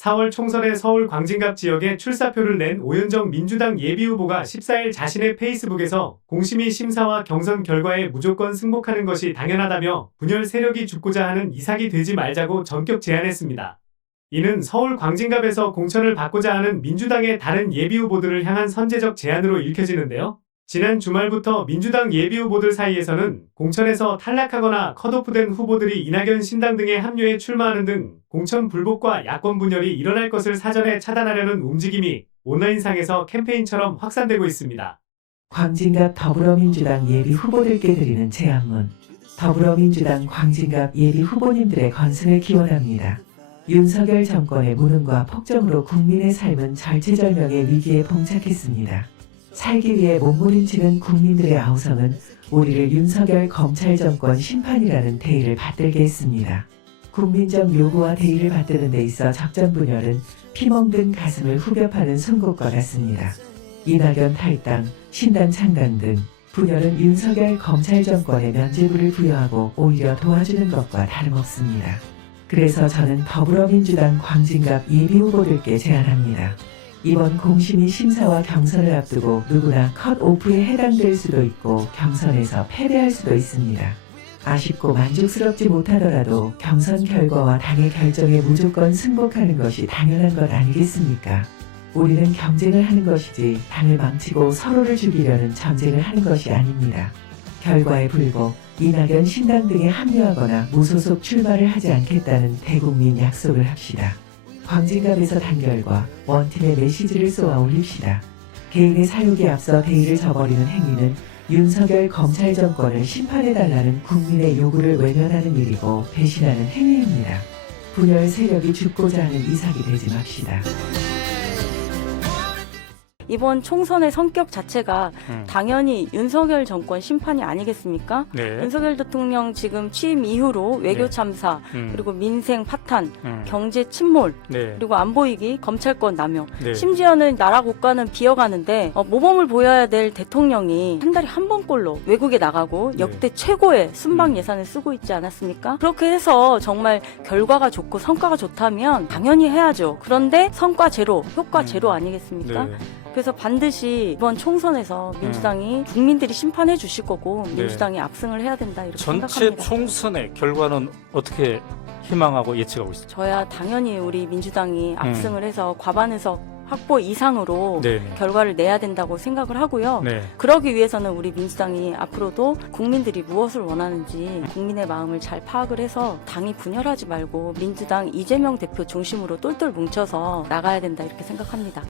4월 총선에 서울 광진갑 지역에 출사표를 낸 오현정 민주당 예비후보가 14일 자신의 페이스북에서 공심위 심사와 경선 결과에 무조건 승복하는 것이 당연하다며 분열 세력이 죽고자 하는 이삭이 되지 말자고 전격 제안했습니다. 이는 서울 광진갑에서 공천을 받고자 하는 민주당의 다른 예비후보들을 향한 선제적 제안으로 읽혀지는데요. 지난 주말부터 민주당 예비후보들 사이에서는 공천에서 탈락하거나 컷오프된 후보들이 이낙연 신당 등에 합류해 출마하는 등 공천 불복과 야권 분열이 일어날 것을 사전에 차단하려는 움직임이 온라인상에서 캠페인처럼 확산되고 있습니다. 광진갑 더불어민주당 예비후보들께 드리는 제안문. 더불어민주당 광진갑 예비후보님들의 건승을 기원합니다. 윤석열 정권의 무능과 폭정으로 국민의 삶은 절체절명의 위기에 봉착했습니다. 살기 위해 몸부림치는 국민들의 아우성은 우리를 윤석열 검찰 정권 심판이라는 대의를 받들게 했습니다. 국민적 요구와 대의를 받드는 데 있어 적전분열은 피멍든 가슴을 후벼 파는 송곳과 같습니다. 이낙연 탈당, 신당 창당 등 분열은 윤석열 검찰 정권에 면죄부를 부여하고 오히려 도와주는 것과 다름없습니다. 그래서 저는 더불어민주당 광진갑 예비후보들께 제안합니다. 이번 공심위 심사와 경선을 앞두고 누구나 컷오프에 해당될 수도 있고 경선에서 패배할 수도 있습니다. 아쉽고 만족스럽지 못하더라도 경선 결과와 당의 결정에 무조건 승복하는 것이 당연한 것 아니겠습니까? 우리는 경쟁을 하는 것이지 당을 망치고 서로를 죽이려는 전쟁을 하는 것이 아닙니다. 결과에 불고 이낙연 신당 등에 합류하거나 무소속 출마를 하지 않겠다는 대국민 약속을 합시다. 광진갑에서 단결과 원팀의 메시지를 쏘아 올립시다. 개인의 사욕에 앞서 대의를 저버리는 행위는 윤석열 검찰 정권을 심판해달라는 국민의 요구를 외면하는 일이고 배신하는 행위입니다. 분열 세력이 죽고자 하는 이삭이 되지 맙시다. 이번 총선의 성격 자체가 당연히 윤석열 정권 심판이 아니겠습니까? 네. 윤석열 대통령 지금 취임 이후로 외교 참사, 그리고 민생 파탄, 경제 침몰, 네. 그리고 안보위기, 검찰권 남용, 네. 심지어는 나라 국가는 비어가는데 모범을 보여야 될 대통령이 한 달에 한 번꼴로 외국에 나가고 역대 최고의 순방 예산을 쓰고 있지 않았습니까? 그렇게 해서 정말 결과가 좋고 성과가 좋다면 당연히 해야죠. 그런데 성과 제로, 효과 제로 아니겠습니까? 네. 그래서 반드시 이번 총선에서 민주당이 국민들이 심판해 주실 거고 민주당이 압승을 해야 된다 이렇게 전체 생각합니다. 총선의 결과는 어떻게 희망하고 예측하고 있습니까? 저야 당연히 우리 민주당이 압승을 해서 과반에서 확보 이상으로 네네. 결과를 내야 된다고 생각을 하고요. 네. 그러기 위해서는 우리 민주당이 앞으로도 국민들이 무엇을 원하는지 국민의 마음을 잘 파악을 해서 당이 분열하지 말고 민주당 이재명 대표 중심으로 똘똘 뭉쳐서 나가야 된다 이렇게 생각합니다.